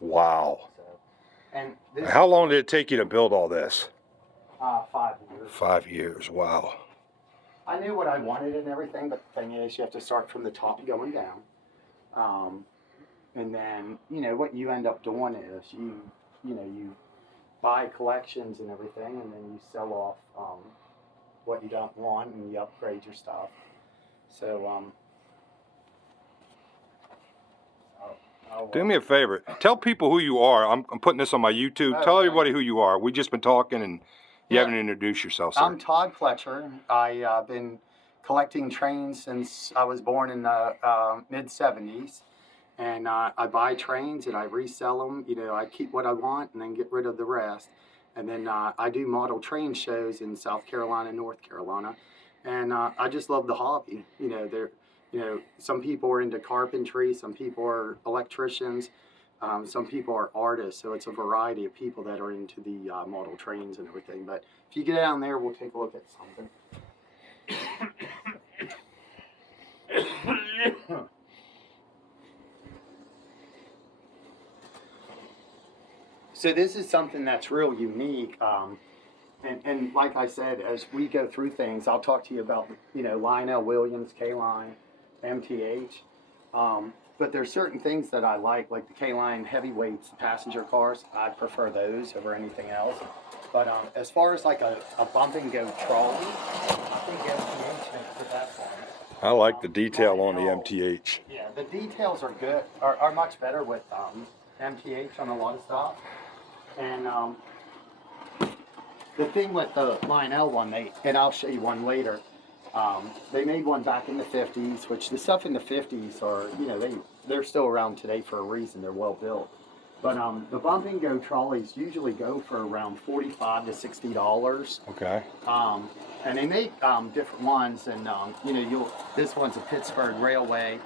Wow. So, and this, How long did it take you to build all this? 5 years. 5 years. Wow. I knew what I wanted and everything, but the thing is, you have to start from the top going down. And then, what you end up doing is you buy collections and everything, and then you sell off what you don't want, and you upgrade your stuff. So, Do me a favor. Tell people who you are. I'm putting this on my YouTube. Tell everybody who you are. We just been talking, and you haven't introduced yourself, sir. I'm Todd Pletcher. I've been collecting trains since I was born in the mid-'70s. And I buy trains and I resell them. I keep what I want and then get rid of the rest. And then I do model train shows in South Carolina, North Carolina. And I just love the hobby. Some people are into carpentry, some people are electricians, some people are artists. So it's a variety of people that are into the model trains and everything. But if you get down there, we'll take a look at something. So this is something that's real unique, and like I said, as we go through things, I'll talk to you about Lionel Williams, K-Line, MTH, but there's certain things that I like the K-Line heavyweights, passenger cars. I prefer those over anything else. But as far as like a bump and go trolley, I think MTH makes the best one. I like the detail on the MTH. Yeah, the details are good, are much better with MTH on a lot of stuff. And the thing with the Lionel one, and I'll show you one later, they made one back in the 50s, which the stuff in the 50s are, they're still around today for a reason. They're well built. But the bump and go trolleys usually go for around $45 to $60. Okay. And they make different ones, and this one's a Pittsburgh Railway.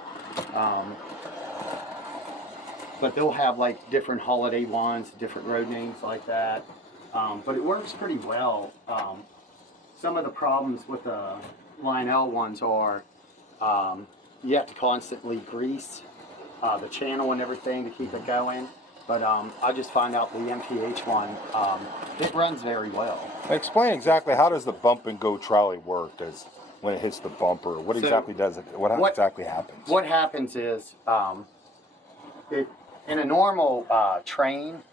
But they'll have like different holiday ones, different road names like that. But it works pretty well. Some of the problems with the Lionel ones are you have to constantly grease the channel and everything to keep it going. But I just find out the MTH one, it runs very well. Explain exactly how does the bump and go trolley work when it hits the bumper? What exactly does it? What exactly happens? What happens is in a normal train,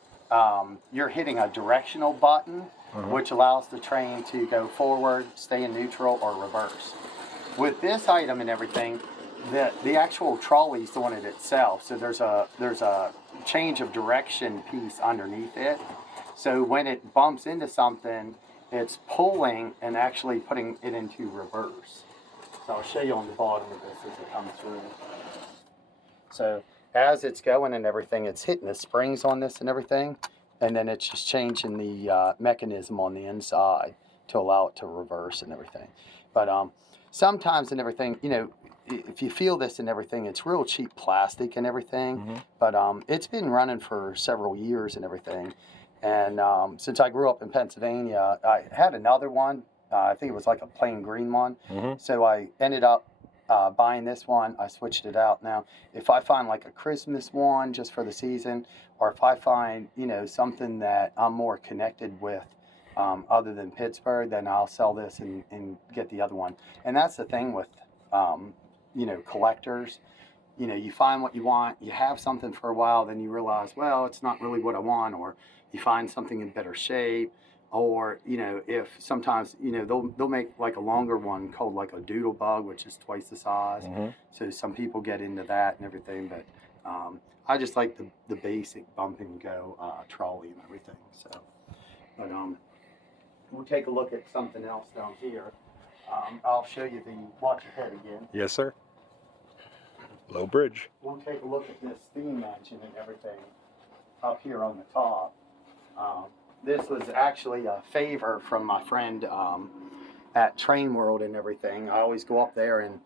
you're hitting a directional button, which allows the train to go forward, stay in neutral, or reverse. With this item and everything, the actual trolley is doing it itself. So there's a change of direction piece underneath it. So when it bumps into something, it's pulling and actually putting it into reverse. So I'll show you on the bottom of this as it comes through. So as it's going and everything, it's hitting the springs on this and everything, and then it's just changing the mechanism on the inside to allow it to reverse and everything. But sometimes and everything, if you feel this and everything, it's real cheap plastic and everything. But it's been running for several years and everything. And since I grew up in Pennsylvania, I had another one. I think it was like a plain green one. So I ended up buying this one. I switched it out. Now, if I find like a Christmas one just for the season, or if I find, something that I'm more connected with other than Pittsburgh, then I'll sell this and get the other one. And that's the thing with, collectors. You find what you want, you have something for a while, then you realize, well, it's not really what I want, or you find something in better shape. Or, if sometimes, they'll make like a longer one called like a doodle bug, which is twice the size. So some people get into that and everything. But I just like the basic bump and go trolley and everything. So, but we'll take a look at something else down here. I'll show you the watch your head again. Yes, sir. Low bridge. We'll take a look at this steam engine and everything up here on the top. This was actually a favor from my friend at Train World and everything. I always go up there and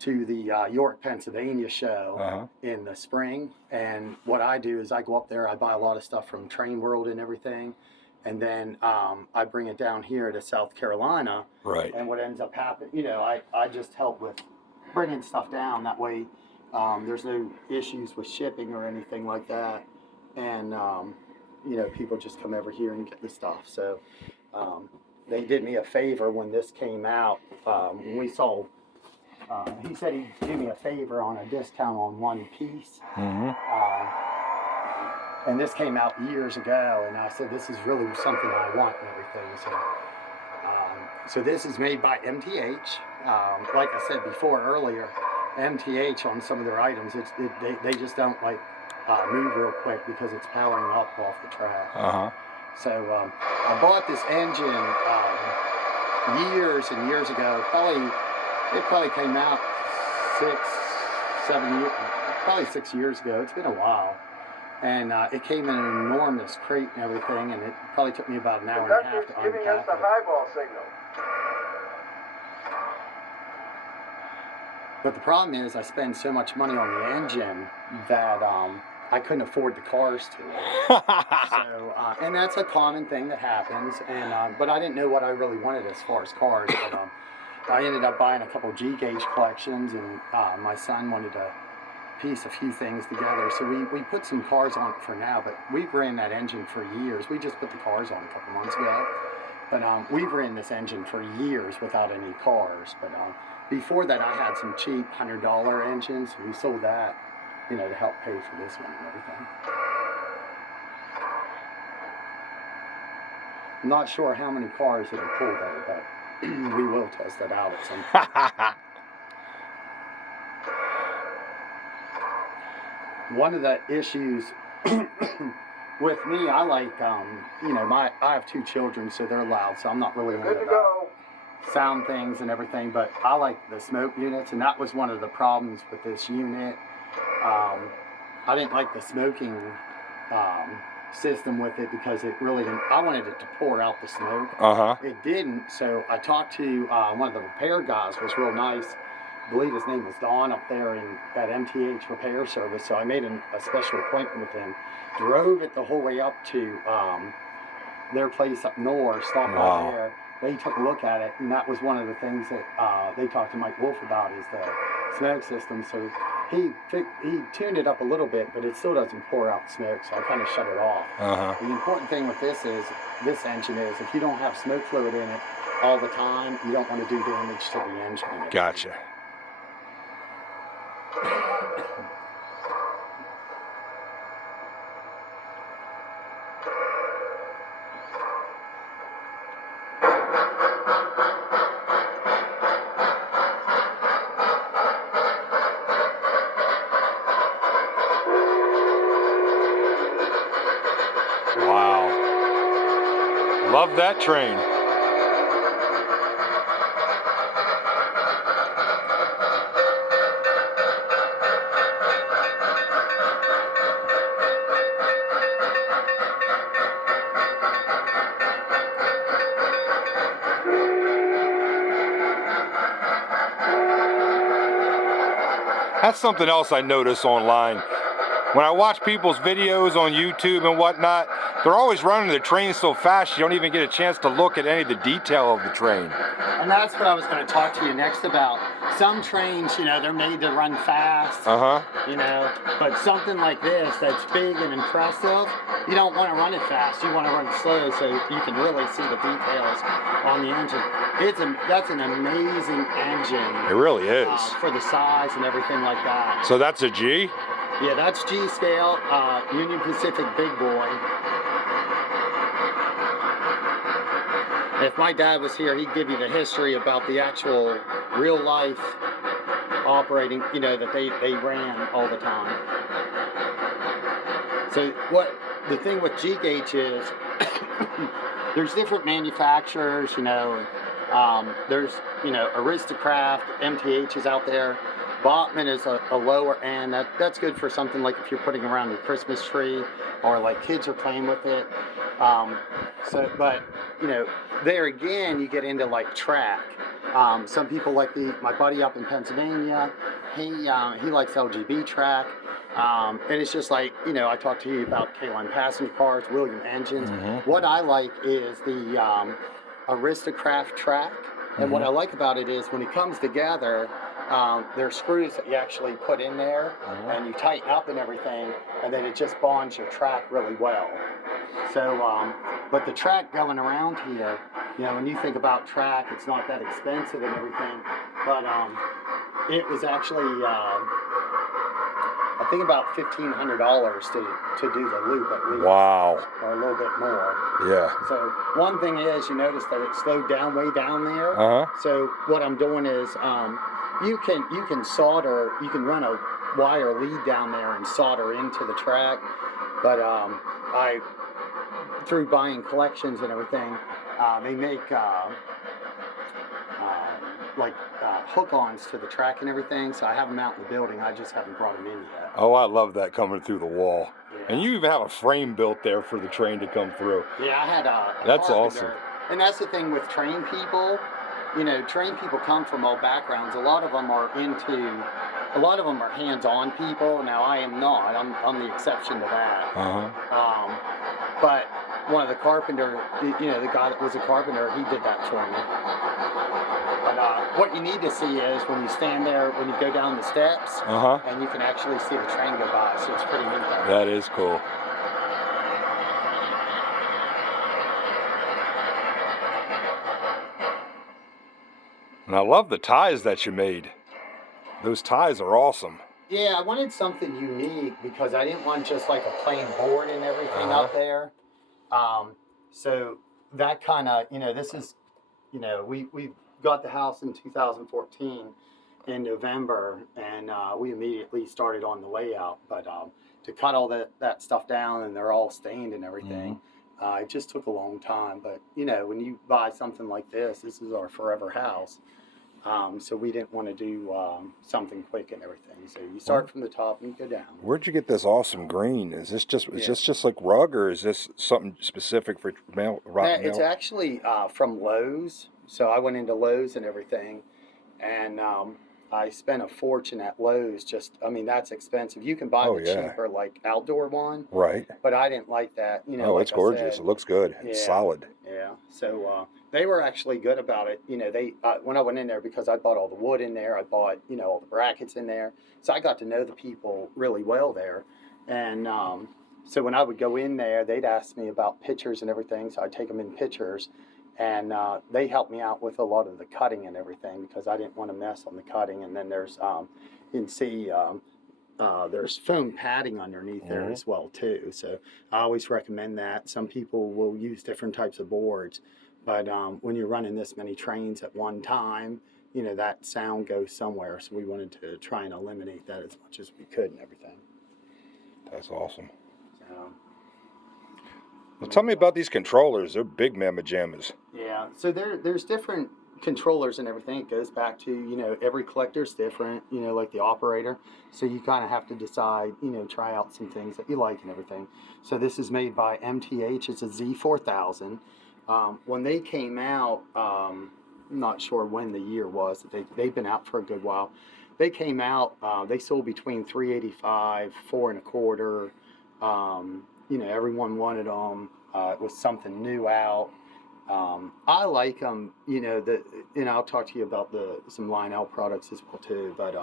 to the York, Pennsylvania show in the spring. And what I do is I go up there, I buy a lot of stuff from Train World and everything. And then I bring it down here to South Carolina. Right. And what ends up happening, I just help with bringing stuff down. That way there's no issues with shipping or anything like that. and you know, people just come over here and get the stuff. So they did me a favor when this came out. When we saw, he said he'd do me a favor on a discount on one piece. And this came out years ago, and I said, this is really something I want and everything. So this is made by MTH. Like I said before earlier, MTH on some of their items, they just don't like move real quick because it's powering up off the track. So I bought this engine years and years ago. It probably came out 6 years ago. It's been a while. And it came in an enormous crate and everything, and it probably took me about an hour and a half to unpack it. Giving us the highball signal. But the problem is I spend so much money on the engine that I couldn't afford the cars to it. So, and that's a common thing that happens. And but I didn't know what I really wanted as far as cars. But I ended up buying a couple G-gauge collections, and my son wanted to piece a few things together. So we put some cars on it for now, but we've ran that engine for years. We just put the cars on a couple months ago. But we've ran this engine for years without any cars. But before that, I had some cheap $100 engines. So we sold that, you know, to help pay for this one and everything. I'm not sure how many cars it'll pull though, but we will test that out at some point. One of the issues with me, I like, you know, I have 2 children, so they're loud, so I'm not really one of the sound things and everything, but I like the smoke units, and that was one of the problems with this unit. I didn't like the smoking system with it because it really didn't, I wanted it to pour out the smoke. It didn't, so I talked to one of the repair guys, was real nice. I believe his name was Don up there in that MTH repair service, so I made a special appointment with him. Drove it the whole way up to their place up north, stopped by there. They took a look at it, and that was one of the things that they talked to Mike Wolf about, is the smoke system. So he tuned it up a little bit, but it still doesn't pour out smoke, so I kind of shut it off. The important thing with this engine is if you don't have smoke fluid in it all the time, you don't want to do damage to the engine. Gotcha. Wow. Love that train. That's something else I notice online. When I watch people's videos on YouTube and whatnot, they're always running the train so fast you don't even get a chance to look at any of the detail of the train. And that's what I was going to talk to you next about. Some trains, you know, they're made to run fast, you know, but something like this that's big and impressive, you don't want to run it fast. You want to run it slow so you can really see the details on the engine. That's an amazing engine. It really is. For the size and everything like that. So that's a G? Yeah, that's G scale, Union Pacific Big Boy. If my dad was here, he'd give you the history about the actual real life operating, you know, that they ran all the time. So what the thing with G-gauge is, there's different manufacturers, you know, there's, you know, Aristocraft, MTH is out there. Botman is a lower end. That's good for something like if you're putting around your Christmas tree or like kids are playing with it. But you know, there again, you get into like track. Some people like my buddy up in Pennsylvania. He likes LGB track. And it's just like, you know, I talked to you about K-line passenger cars, William engines. What I like is the Aristocraft track. And what I like about it is when it comes together, there's screws that you actually put in there, and you tighten up and everything, and then it just bonds your track really well. So, but the track going around here, you know, when you think about track, it's not that expensive and everything, but it was actually, I think about $1,500 to do the loop at least. Wow. Or a little bit more. Yeah. So one thing is, you notice that it slowed down way down there. So what I'm doing is, you can solder, you can run a wire lead down there and solder into the track, but through buying collections and everything, they make hook-ons to the track and everything, so I have them out in the building. I just haven't brought them in yet. Oh, I love that coming through the wall. Yeah. And you even have a frame built there for the train to come through. Yeah, I had a That's carpenter. awesome. And that's the thing with train people. You know, train people come from all backgrounds. A lot of them are hands-on people. Now, I am not. I'm the exception to that. But one of the carpenter, you know, the guy that was a carpenter, he did that for me. But what you need to see is when you stand there, when you go down the steps, and you can actually see the train go by, so it's pretty neat there. That is cool. And I love the ties that you made. Those ties are awesome. Yeah, I wanted something unique because I didn't want just like a plain board and everything up there. So that kind of, you know, this is, you know, we got the house in 2014 in November, and we immediately started on the layout. But to cut all that stuff down, and they're all stained and everything, it just took a long time. But, you know, when you buy something like this is our forever house. So we didn't want to do something quick and everything. So you start from the top and you go down. Where'd you get this awesome green? Is this just like rug, or is this something specific for mail? It's actually from Lowe's. So I went into Lowe's and everything, and I spent a fortune at Lowe's. I mean, that's expensive. You can buy the cheaper, like, outdoor one. Right. But I didn't like that. You know, it's gorgeous. It looks good. It's solid. Yeah. So they were actually good about it. You know, they when I went in there, because I bought all the wood in there, I bought, you know, all the brackets in there. So I got to know the people really well there. And so when I would go in there, they'd ask me about pictures and everything. So I'd take them in pictures. And they helped me out with a lot of the cutting and everything, because I didn't want to mess on the cutting. And then there's, you can see, there's foam padding underneath there as well too. So I always recommend that. Some people will use different types of boards, but when you're running this many trains at one time, you know, that sound goes somewhere. So we wanted to try and eliminate that as much as we could and everything. That's awesome. So, well, tell me about these controllers. They're big mamma jammas. Yeah, so there's different controllers and everything. It goes back to, you know, every collector's different, you know, like the operator. So you kind of have to decide, you know, try out some things that you like and everything. So this is made by MTH. It's a Z4000. When they came out, I'm not sure when the year was. They've been out for a good while. They came out, they sold between $385, $425. You know, everyone wanted them. It was something new out. I like them. You know, and I'll talk to you about some Lionel products as well too. But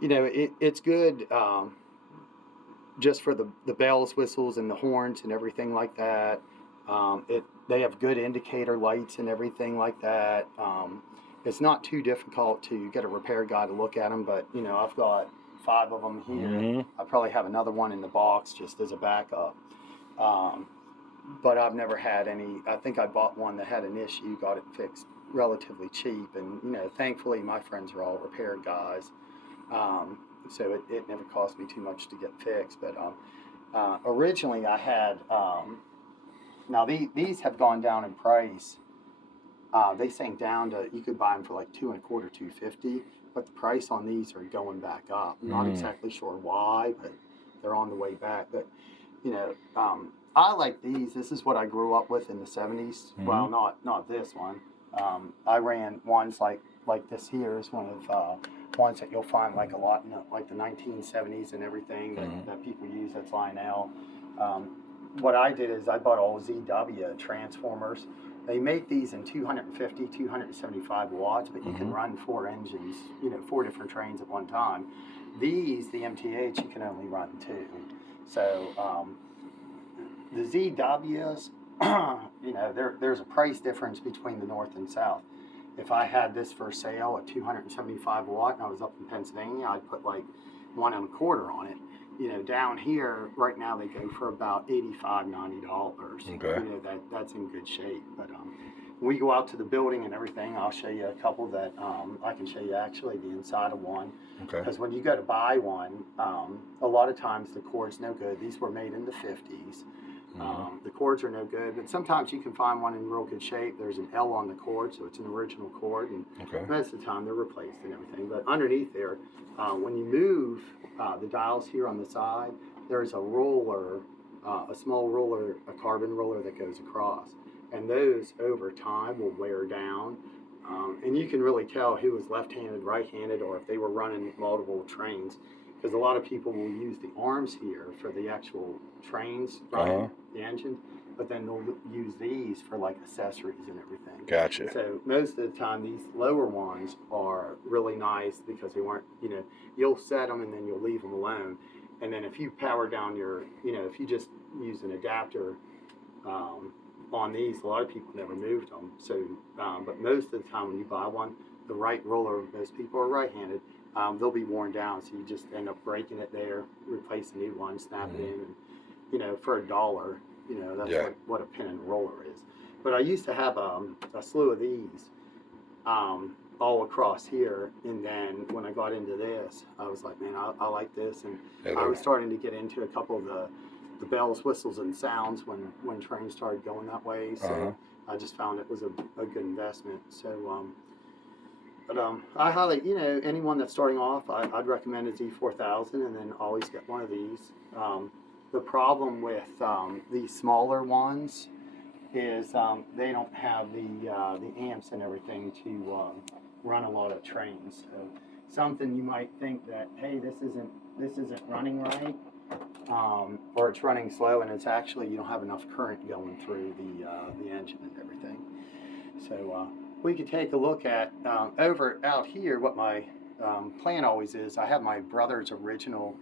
you know, it's good just for the bells, whistles, and the horns and everything like that. They have good indicator lights and everything like that. It's not too difficult to get a repair guy to look at them. But you know, I've got 5 of them here. I probably have another one in the box just as a backup. But I've never had any. I think I bought one that had an issue, got it fixed relatively cheap, and you know, thankfully my friends are all repair guys, so it never cost me too much to get fixed. But originally I had. Now these have gone down in price. They sank down to, you could buy them for like $225, $250, but the price on these are going back up. I'm not exactly sure why, but they're on the way back. But you know, I like these. This is what I grew up with in the 70s. Well, not this one. I ran ones like this here is one of ones that you'll find like a lot in like the 1970s and everything that people use. That's Lionel. What I did is I bought all ZW transformers, They make these in 250, 275 watts, but you can run 4 engines, 4 different trains at one time. These, the MTH, you can only run 2. So the ZWs, there's a price difference between the north and south. If I had this for sale at 275 watt and I was up in Pennsylvania, I'd put like 1 1/4 on it. Down here right now they go for about $85, $90. Okay. That's in good shape. But when we go out to the building and everything, I'll show you a couple that I can show you actually the inside of one. Okay. Because when you go to buy one, a lot of times the cord's no good. These were made in the 50s. The cords are no good, but sometimes you can find one in real good shape. There's an L on the cord, so it's an original cord, and most of the time they're replaced and everything. But underneath there, when you move the dials here on the side, there's a roller, a small roller, a carbon roller that goes across, and those over time will wear down. And you can really tell who was left-handed, right-handed, or if they were running multiple trains. Because a lot of people will use the arms here for the actual trains running the engine, but then they'll use these for like accessories and everything. Gotcha. So most of the time, these lower ones are really nice because they weren't, you'll set them and then you'll leave them alone. And then if you power down your, if you just use an adapter on these, a lot of people never moved them. So, but most of the time when you buy one, the right roller, most people are right-handed, they'll be worn down, so you just end up breaking it there, replace a new one, snap it in, and for $1, that's what a pin and roller is. But I used to have a slew of these all across here, and then when I got into this, I was like, man, I like this, and I was starting to get into a couple of the bells, whistles, and sounds when trains started going that way. So I just found it was a good investment. So. But I highly, anyone that's starting off, I'd recommend a Z4000 and then always get one of these. The problem with these smaller ones is they don't have the amps and everything to run a lot of trains. So something you might think that, hey, this isn't running right, or it's running slow, and it's actually you don't have enough current going through the engine and everything. So. We could take a look at over out here what my plan always is. I have my brother's original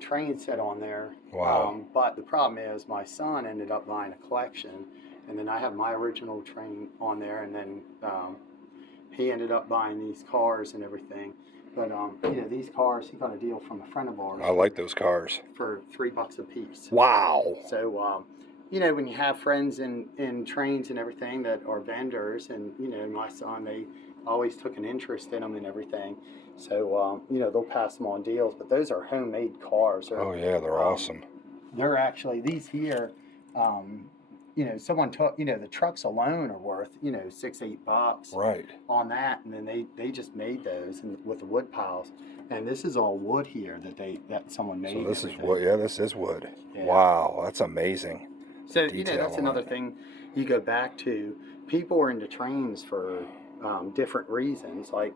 train set on there. Wow. But the problem is my son ended up buying a collection, and then I have my original train on there, and then he ended up buying these cars and everything. But these cars, he got a deal from a friend of ours. I like those cars. For $3 a piece. Wow. So when you have friends in trains and everything that are vendors, and my son, they always took an interest in them and everything. So they'll pass them on deals. But those are homemade cars. They're awesome. They're actually these here. Someone took the trucks alone are worth $6-8 right on that, and then they just made those with the wood piles. And this is all wood here that someone made. So this is wood. Yeah, this is wood. Yeah. Wow, that's amazing. So, that's another thing you go back to. People are into trains for different reasons. Like,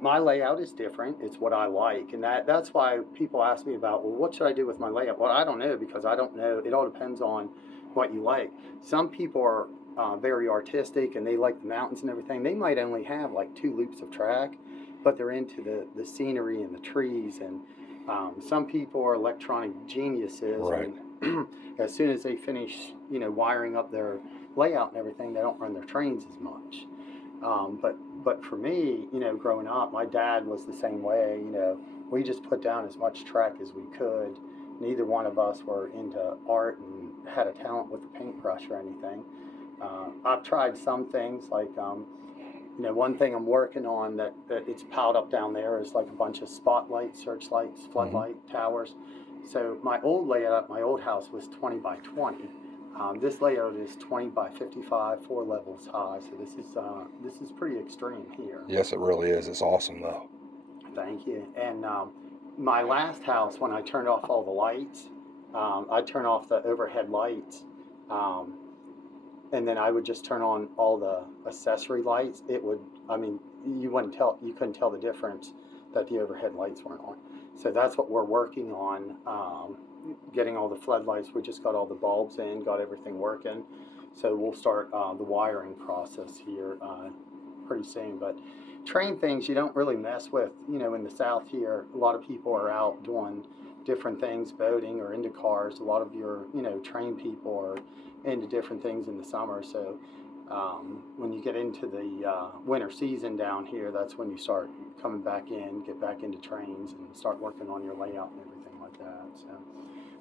my layout is different. It's what I like. And that's why people ask me about, well, what should I do with my layout? Well, I don't know, because I don't know. It all depends on what you like. Some people are very artistic and they like the mountains and everything. They might only have like 2 loops of track, but they're into the scenery and the trees. And some people are electronic geniuses. Right. And as soon as they finish, wiring up their layout and everything, they don't run their trains as much. But for me, growing up, my dad was the same way. We just put down as much track as we could. Neither one of us were into art and had a talent with the paintbrush or anything. I've tried some things like, one thing I'm working on that it's piled up down there is like a bunch of spotlights, searchlights, floodlight towers. So my old layout, my old house was 20 by 20. This layout is 20 by 55, 4 levels high. So this is pretty extreme here. Yes, it really is. It's awesome though. Thank you. And my last house, when I turned off all the lights, I'd turn off the overhead lights, and then I would just turn on all the accessory lights. It would, you couldn't tell the difference that the overhead lights weren't on. So that's what we're working on, getting all the floodlights. We just got all the bulbs in, got everything working. So we'll start the wiring process here pretty soon. But train things you don't really mess with. You know, in the South here, a lot of people are out doing different things, boating or into cars. A lot of your, train people are into different things in the summer. So when you get into the winter season down here, that's when you start coming back in, get back into trains, and start working on your layout and everything like that. So,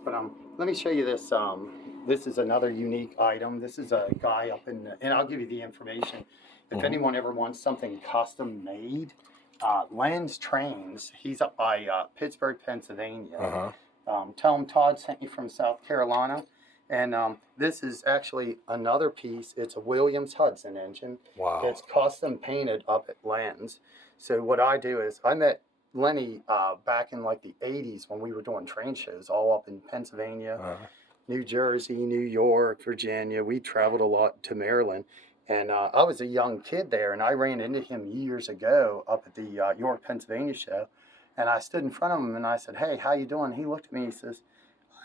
but let me show you this. This is another unique item. This is a guy up and I'll give you the information. If anyone ever wants something custom made, Len's Trains, he's up by Pittsburgh, Pennsylvania. Tell him Todd sent you from South Carolina. And this is actually another piece. It's a Williams Hudson engine. Wow. It's custom painted up at Len's. So what I do is I met Lenny back in like the 80s when we were doing train shows all up in Pennsylvania, New Jersey, New York, Virginia. We traveled a lot to Maryland. And I was a young kid there, and I ran into him years ago up at the York, Pennsylvania show. And I stood in front of him, and I said, "Hey, how you doing?" He looked at me, he says,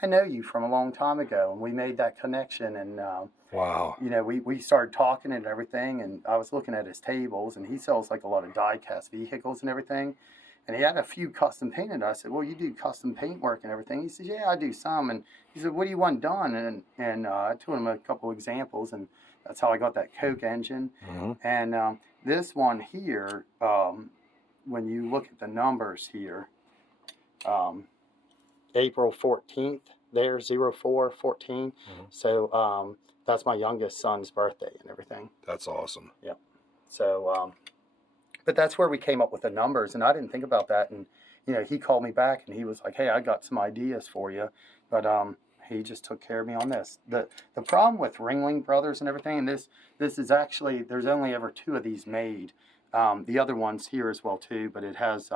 "I know you from a long time ago." And we made that connection. And, wow. We started talking and everything. And I was looking at his tables, and he sells like a lot of die-cast vehicles and everything. And he had a few custom painted. I said, "Well, you do custom paint work and everything?" He says, "Yeah, I do some." And he said, "What do you want done?" And I told him a couple examples, and that's how I got that Coke engine. And this one here, when you look at the numbers here, April 14th, there, 0414. So that's my youngest son's birthday and everything. That's awesome. Yeah. So, but that's where we came up with the numbers, and I didn't think about that. And, he called me back, and he was like, "Hey, I got some ideas for you." But he just took care of me on this. The problem with Ringling Brothers and everything, and this is actually, there's only ever 2 of these made. The other one's here as well too, but it has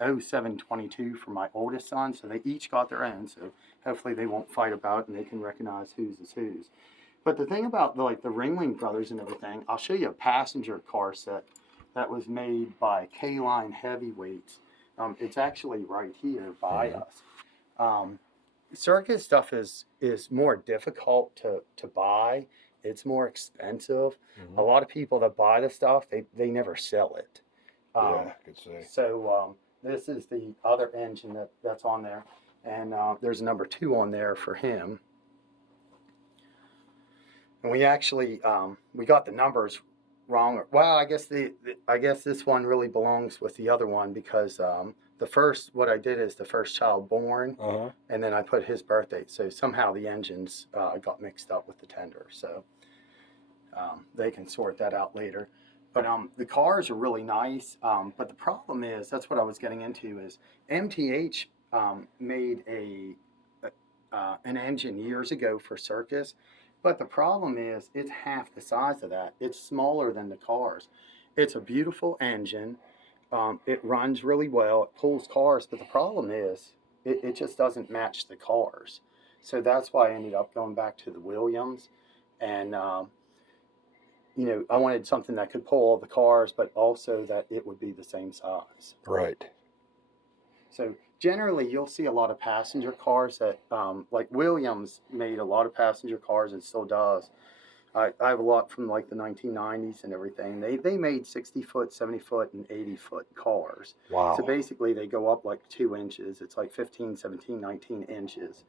0722 for my oldest son, so they each got their own. So hopefully they won't fight about it, and they can recognize whose is whose. But the thing about the Ringling Brothers and everything, I'll show you a passenger car set that was made by K-Line Heavyweights. It's actually right here by us. Circus stuff is more difficult to buy. It's more expensive. A lot of people that buy the stuff, they never sell it. Yeah, I could say. So this is the other engine that's on there. And there's a number 2 on there for him. And we actually, we got the numbers wrong. Well, I guess this one really belongs with the other one because what I did is the first child born, and then I put his birthday. So somehow the engines got mixed up with the tender. So they can sort that out later. But the cars are really nice. But the problem is, that's what I was getting into, is MTH made an engine years ago for Circus. But the problem is, it's half the size of that. It's smaller than the cars. It's a beautiful engine. It runs really well. It pulls cars. But the problem is, it just doesn't match the cars. So that's why I ended up going back to the Williams. And, I wanted something that could pull all the cars, but also that it would be the same size. Right. So generally, you'll see a lot of passenger cars that, like Williams made a lot of passenger cars and still does. I have a lot from like the 1990s and everything. They made 60-foot, 70-foot, and 80-foot cars. Wow. So basically, they go up like 2 inches. It's like 15, 17, 19 inches.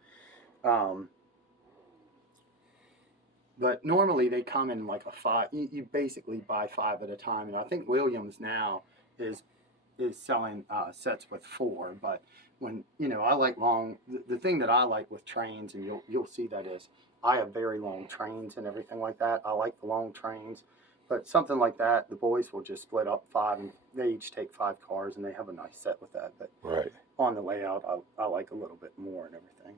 But normally, they come in like a 5. You basically buy 5 at a time. And I think Williams now is selling sets with 4. But when, I like long, the thing that I like with trains, and you'll see that is, I have very long trains and everything like that. I like the long trains. But something like that, the boys will just split up 5, and they each take 5 cars, and they have a nice set with that. But right. On the layout, I like a little bit more and everything.